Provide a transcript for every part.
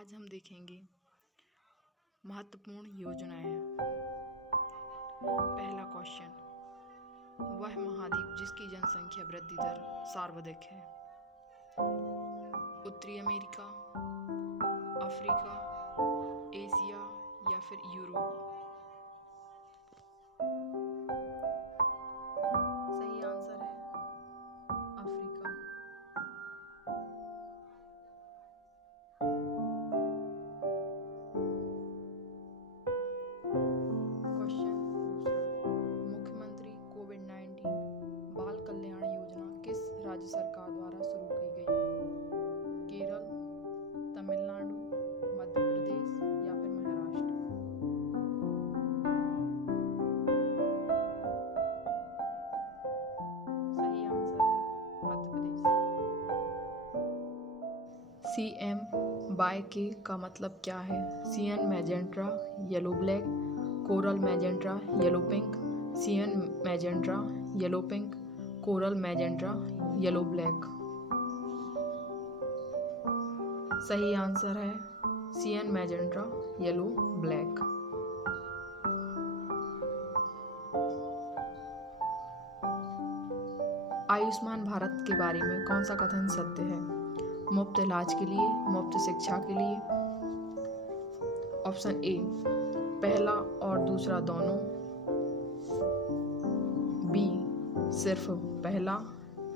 आज हम देखेंगे महत्वपूर्ण योजनाएं। पहला क्वेश्चन, वह महाद्वीप जिसकी जनसंख्या वृद्धि दर सर्वाधिक है? उत्तरी अमेरिका, अफ्रीका, एशिया या फिर यूरोप? सही आंसर है अफ्रीका। क्वेश्चन दूसरा, मुख्यमंत्री कोविड-19 बाल कल्याण योजना किस राज्य सरकार द्वारा शुरू की गई? केरल, तमिलनाडु, मध्य प्रदेश या फिर महाराष्ट्र? सही आंसर है मध्य प्रदेश। CM/K का मतलब क्या है? Cyan magenta yellow black, coral magenta yellow pink, cyan magenta yellow pink, coral magenta yellow black? सही आंसर है cyan magenta yellow black. Ayushman Bharat के बारे में कौन सा कथन सत्य है? मुफ्त इलाज के लिए, मुफ्त शिक्षा के लिए? ऑप्शन ए, पहला और दूसरा दोनों। बी, सिर्फ पहला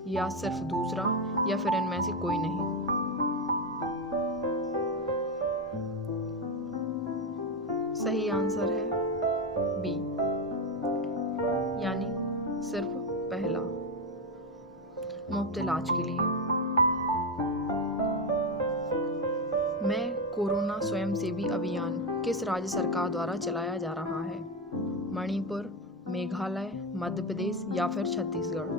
या सिर्फ दूसरा या फिर इनमें से कोई नहीं? सही आंसर है बी, यानी सिर्फ पहला, मुफ्त इलाज के लिए। मैं कोरोना स्वयंसेवी अभियान किस राज्य सरकार द्वारा चलाया जा रहा है? मणिपुर, मेघालय, मध्य प्रदेश या फिर छत्तीसगढ़?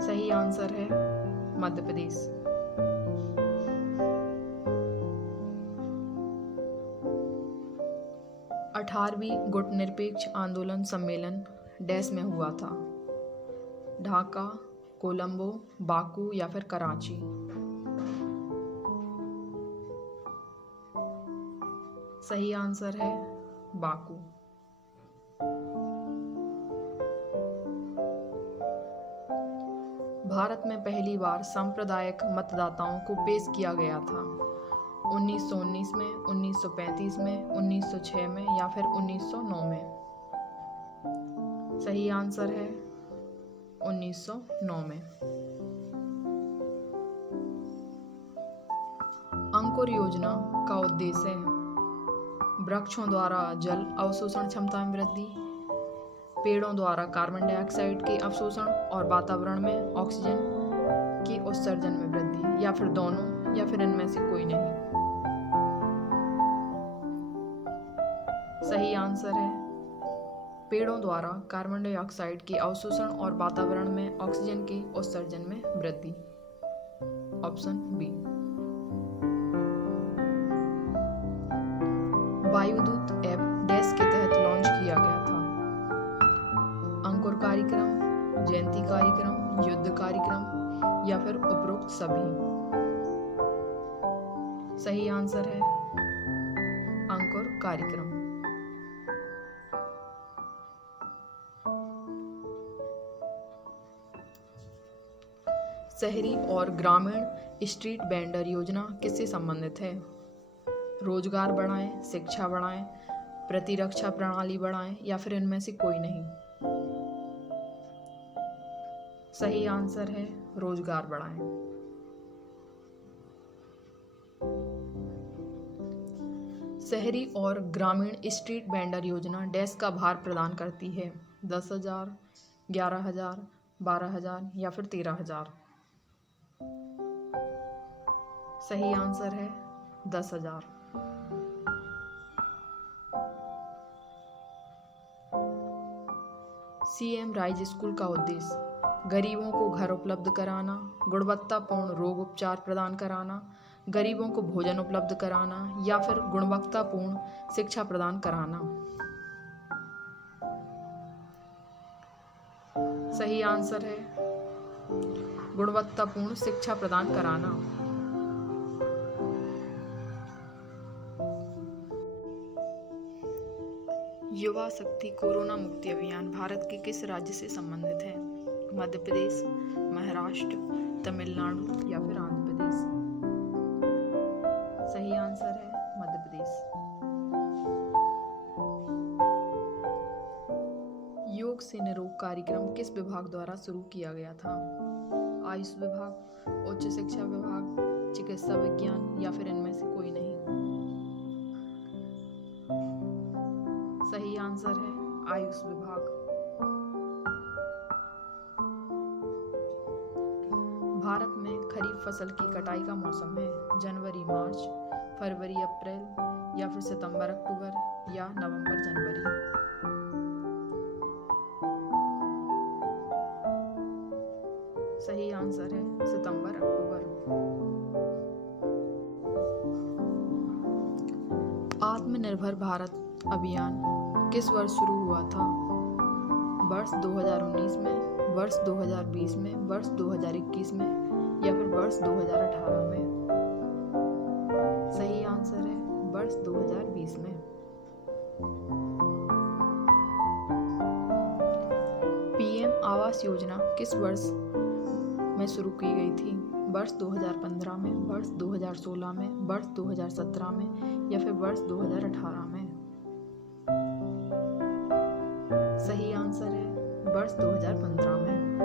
सही आंसर है मध्य प्रदेश। अठारहवीं गुटनिरपेक्ष आंदोलन सम्मेलन डैश में हुआ था? ढाका, कोलंबो, बाकू या फिर कराची? सही आंसर है बाकू। भारत में पहली बार सांप्रदायिक मतदाताओं को पेश किया गया था? 1919 में, 1935 में, 1906 में या फिर 1909 में? सही आंसर है 1909 में। अंकुर योजना का उद्देश्य वृक्षों द्वारा जल अवशोषण क्षमता में वृद्धि, पेड़ों द्वारा कार्बन डाइऑक्साइड के अवशोषण और वातावरण में ऑक्सीजन के उत्सर्जन में वृद्धि, या फिर दोनों या फिर इनमें से कोई नहीं? सही आंसर है पेड़ों द्वारा कार्बन डाइऑक्साइड के अवशोषण और वातावरण में ऑक्सीजन के उत्सर्जन में वृद्धि। Option B. Vayudoot app dash के तहत लॉन्च किया गया था? अंकुर कार्यक्रम, जयंती कार्यक्रम, युद्ध कार्यक्रम या फिर उपरोक्त सभी? सही आंसर है अंकुर कार्यक्रम। शहरी और ग्रामीण स्ट्रीट वेंडर योजना किससे संबंधित है? रोजगार बढ़ाएं, शिक्षा बढ़ाएं, प्रतिरक्षा प्रणाली बढ़ाएं या फिर इनमें से कोई नहीं? सही आंसर है रोजगार बढ़ाएं। शहरी और ग्रामीण स्ट्रीट वेंडर योजना डैश का भार प्रदान करती है? 10,000, 11,000, 12,000 या फिर 13,000? सही आंसर है 10,000। CM राइज स्कूल का उद्देश्य गरीबों को घर उपलब्ध कराना, गुणवत्तापूर्ण रोग उपचार प्रदान कराना, गरीबों को भोजन उपलब्ध कराना या फिर गुणवत्तापूर्ण शिक्षा प्रदान कराना? सही आंसर है गुणवत्तापूर्ण शिक्षा प्रदान कराना। युवा शक्ति कोरोना मुक्ति अभियान भारत के किस राज्य से संबंधित है? मध्य प्रदेश, महाराष्ट्र, तमिलनाडु या फिर आंध्र प्रदेश? सही आंसर है मध्य प्रदेश। योग से निरोग कार्यक्रम किस विभाग द्वारा शुरू किया गया था? आयुष विभाग, उच्च शिक्षा विभाग, चिकित्सा विज्ञान या फिर इनमें से कोई नहीं? सही आंसर है आयुष विभाग। भारत में खरीफ फसल की कटाई का मौसम है जनवरी मार्च, फरवरी अप्रैल या फिर सितंबर अक्टूबर या नवंबर जनवरी? सही आंसर है सितंबर अक्टूबर। आत्मनिर्भर भारत अभियान किस वर्ष शुरू हुआ था? वर्ष 2019 में, वर्ष 2020 में, वर्ष 2021 में या फिर वर्ष 2018 में? सही आंसर है वर्ष 2020 में। पीएम आवास योजना किस वर्ष में शुरू की गई थी? वर्ष 2015 में, वर्ष 2016 में, वर्ष 2017 में या फिर वर्ष 2018 में? सही आंसर है वर्ष 2015 में।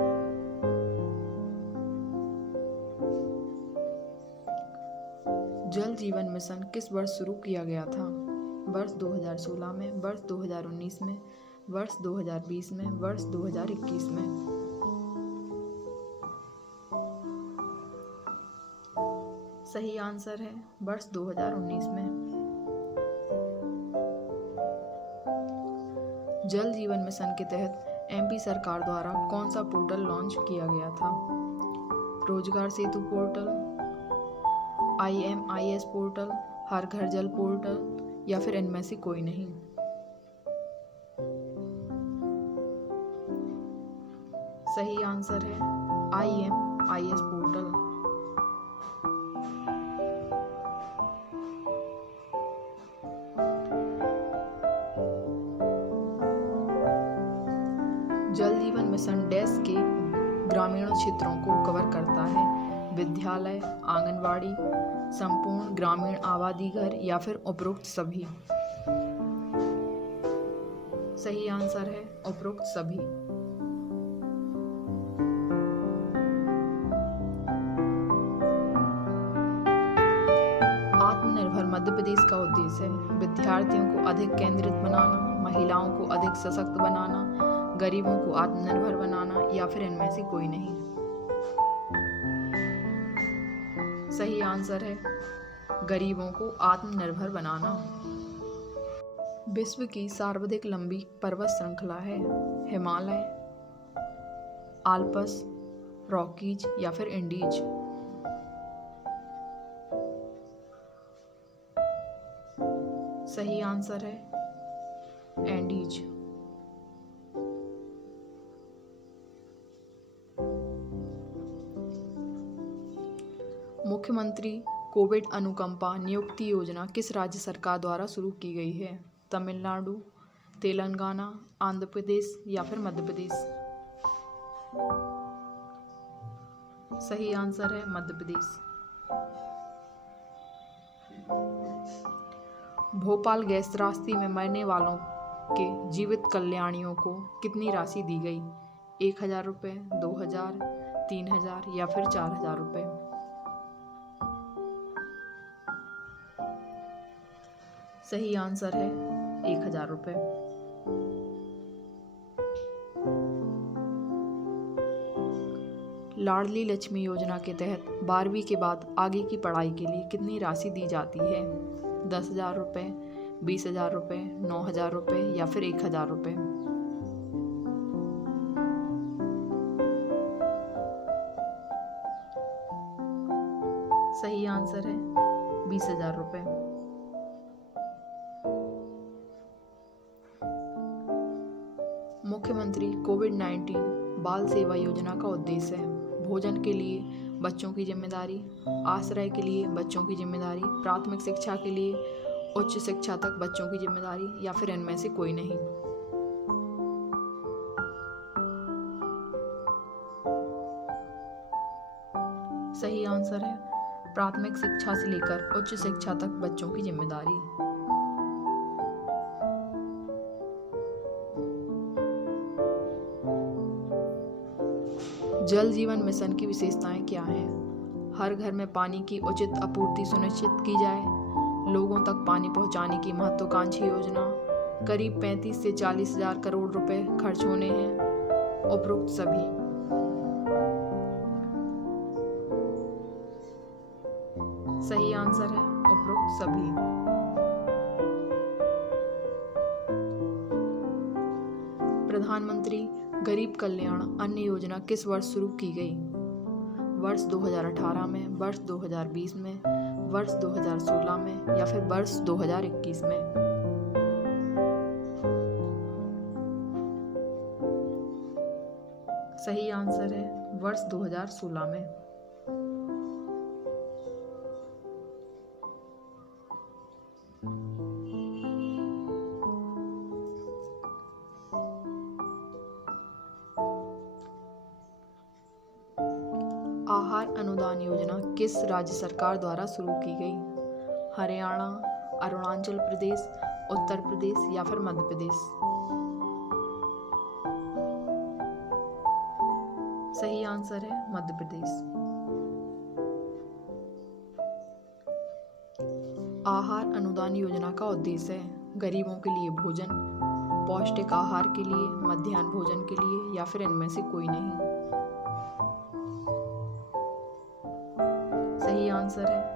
जल जीवन मिशन किस वर्ष शुरू किया गया था? वर्ष 2016 में, वर्ष 2019 में, वर्ष 2020 में, वर्ष 2021 में? सही आंसर है वर्ष 2019 में। जल जीवन मिशन के तहत एमपी सरकार द्वारा कौन सा पोर्टल लॉन्च किया गया था? रोजगार सेतु पोर्टल, IMIS पोर्टल, हर घर जल पोर्टल या फिर इनमें से कोई नहीं? सही आंसर है IMIS पोर्टल। जल जीवन मिशन डैश के ग्रामीण क्षेत्रों को कवर करता है? विद्यालय, आंगनवाड़ी, संपूर्ण ग्रामीण आबादी घर या फिर उपरोक्त सभी? सही आंसर है उपरोक्त सभी। आत्मनिर्भर मध्य प्रदेश का उद्देश्य है विद्यार्थियों को अधिक केंद्रित बनाना, महिलाओं को अधिक सशक्त बनाना, गरीबों को आत्मनिर्भर बनाना या फिर इनमें से कोई नहीं? सही आंसर है गरीबों को आत्मनिर्भर बनाना। विश्व की सर्वाधिक लंबी पर्वत श्रृंखला है? हिमालय, आल्प्स, रॉकीज या फिर एंडीज? सही आंसर है एंडीज। मुख्यमंत्री कोविड अनुकंपा नियुक्ति योजना किस राज्य सरकार द्वारा शुरू की गई है? तमिलनाडु, तेलंगाना, आंध्र प्रदेश या फिर मध्य प्रदेश? सही आंसर है मध्य प्रदेश। भोपाल गैस त्रासदी में मरने वालों के जीवित कल्याणियों को कितनी राशि दी गई? 1,000 रुपये, 2,000, 3,000 या फिर 4,000 रुपये? सही आंसर है 1,000 रुपये। लाडली लक्ष्मी योजना के तहत 12वीं के बाद आगे की पढ़ाई के लिए कितनी राशि दी जाती है? 10,000 रुपये, 20,000 रुपये, 9,000 रुपये या फिर 1,000 रुपये? सही आंसर है 20,000 रुपये। मुख्यमंत्री कोविड-19 बाल सेवा योजना का उद्देश्य है भोजन के लिए बच्चों की जिम्मेदारी, आश्रय के लिए बच्चों की जिम्मेदारी, प्राथमिक शिक्षा के लिए उच्च शिक्षा तक बच्चों की जिम्मेदारी या फिर इनमें से कोई नहीं? सही आंसर है प्राथमिक शिक्षा से लेकर उच्च शिक्षा तक बच्चों की जिम्मेदारी। जल जीवन मिशन की विशेषताएं क्या हैं? हर घर में पानी की उचित आपूर्ति सुनिश्चित की जाए, लोगों तक पानी पहुंचाने की महत्वाकांक्षी योजना, करीब 35 से 40 हजार करोड़ रुपए खर्च होने हैं, उपरोक्त सभी। सही आंसर है उपरोक्त सभी। प्रधानमंत्री गरीब कल्याण अन्न योजना किस वर्ष शुरू की गई? वर्ष 2018 में, वर्ष 2020 में, वर्ष 2016 में या फिर वर्ष 2021 में? सही आंसर है वर्ष 2016 में। आहार अनुदान योजना किस राज्य सरकार द्वारा शुरू की गई? हरियाणा, अरुणाचल प्रदेश, उत्तर प्रदेश या फिर मध्य प्रदेश? सही आंसर है मध्य प्रदेश। आहार अनुदान योजना का उद्देश्य है गरीबों के लिए भोजन, पौष्टिक आहार के लिए, मध्याह्न भोजन के लिए या फिर इनमें से कोई नहीं? सही आंसर है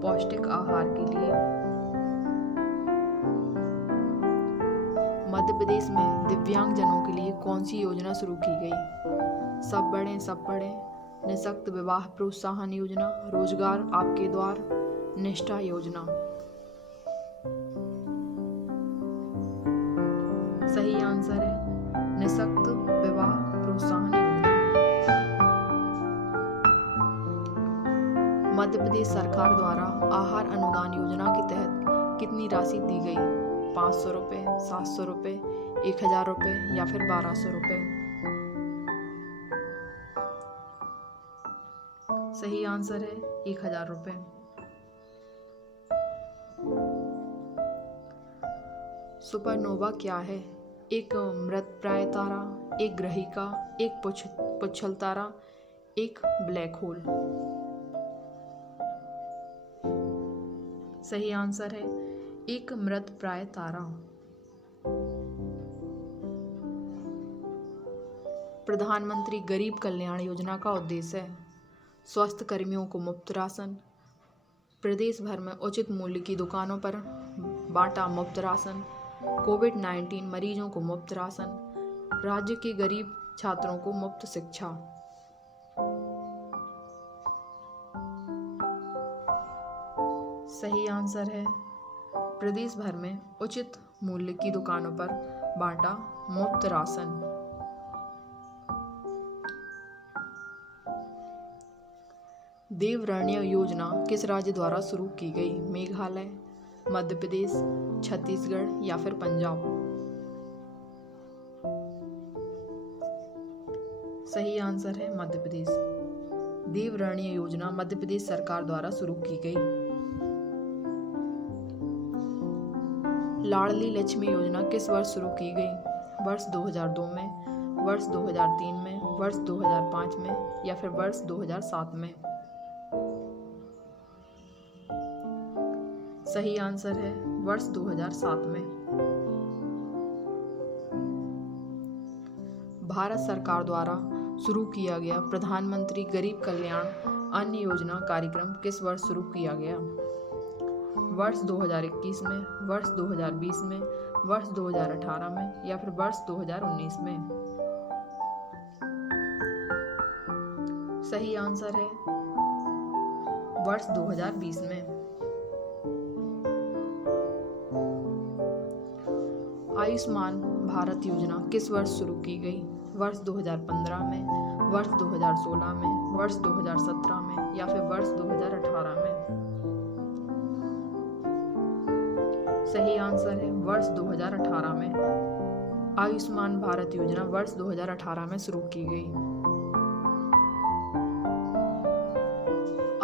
पौष्टिक आहार के लिए। मध्य प्रदेश में दिव्यांगजनों के लिए कौन सी योजना शुरू की गई? सब बढ़ें सब पढ़ें, निःशक्त विवाह प्रोत्साहन योजना, रोजगार आपके द्वार, निष्ठा योजना? सही आंसर है निःशक्त विवाह प्रोत्साहन योजना। मध्य प्रदेश सरकार द्वारा आहार अनुदान योजना के तहत कितनी राशि दी गई? 500 रुपये, 700 रुपये, 1000 रुपये या फिर 1200 रुपये? सही आंसर है 1000 रुपये। सुपरनोवा क्या है? एक मृतप्राय तारा, एक ग्रहिका, एक पुच्छल तारा, एक ब्लैक होल? सही आंसर है एक मृतप्राय तारा। प्रधानमंत्री गरीब कल्याण योजना का उद्देश्य है स्वास्थ्य कर्मियों को मुफ्त राशन, प्रदेश भर में उचित मूल्य की दुकानों पर बांटा मुफ्त राशन, कोविड-19 मरीजों को मुफ्त राशन, राज्य के गरीब छात्रों को मुफ्त शिक्षा। सही आंसर है प्रदेश भर में उचित मूल्य की दुकानों पर बांटा मुफ्त राशन। देवरण्य योजना किस राज्य द्वारा शुरू की गई? मेघालय, मध्य प्रदेश, छत्तीसगढ़ या फिर पंजाब? सही आंसर है मध्य प्रदेश। देवरण्य योजना मध्य प्रदेश सरकार द्वारा शुरू की गई। लाडली लक्ष्मी योजना किस वर्ष शुरू की गई? वर्ष 2002 में, वर्ष 2003 में, वर्ष 2005 में या फिर वर्ष 2007 में? सही आंसर है वर्ष 2007 में। भारत सरकार द्वारा शुरू किया गया प्रधानमंत्री गरीब कल्याण अन्न योजना कार्यक्रम किस वर्ष शुरू किया गया? वर्ष 2021 में, वर्ष 2020 में, वर्ष 2018 में या फिर वर्ष 2019 में? सही आंसर है वर्ष 2020 में। आयुष्मान भारत योजना किस वर्ष शुरू की गई? वर्ष 2015 में, वर्ष 2016 में, वर्ष 2017 में या फिर वर्ष 2018 में? सही आंसर है वर्ष 2018 में। आयुष्मान भारत योजना वर्ष 2018 में शुरू की गई।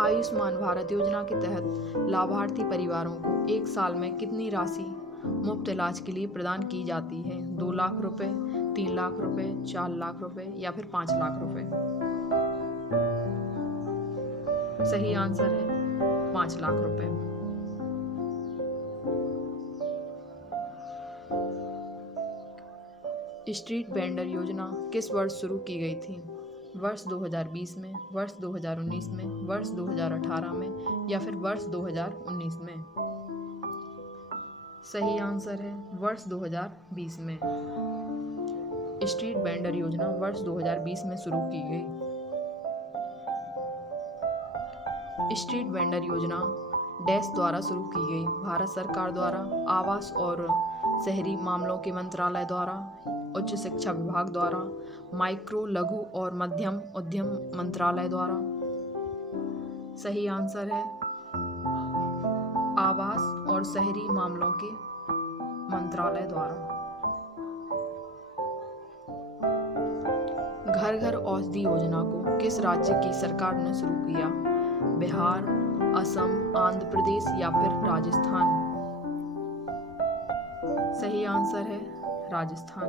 आयुष्मान भारत योजना के तहत लाभार्थी परिवारों को एक साल में कितनी राशि मुफ्त इलाज के लिए प्रदान की जाती है? 2 लाख रुपए, 3 लाख रुपए, 4 लाख रुपए या फिर 5 लाख रुपए? सही आंसर है 5 लाख रुपए। स्ट्रीट वेंडर योजना किस वर्ष शुरू की गई थी? वर्ष 2020 में, वर्ष 2019 में, वर्ष 2018 में या फिर वर्ष 2019 में? सही आंसर है वर्ष 2020 में। स्ट्रीट वेंडर योजना वर्ष 2020 में शुरू की गई। स्ट्रीट वेंडर योजना डैश द्वारा शुरू की गई? भारत सरकार द्वारा, आवास और शहरी मामलों के मंत्रालय द्वारा, उच्च शिक्षा विभाग द्वारा, माइक्रो, लघु और मध्यम उद्यम मंत्रालय द्वारा? सही आंसर है आवास और शहरी मामलों के मंत्रालय द्वारा। घर घर औषधि योजना को किस राज्य की सरकार ने शुरू किया? बिहार, असम, आंध्र प्रदेश या फिर राजस्थान? सही आंसर है राजस्थान।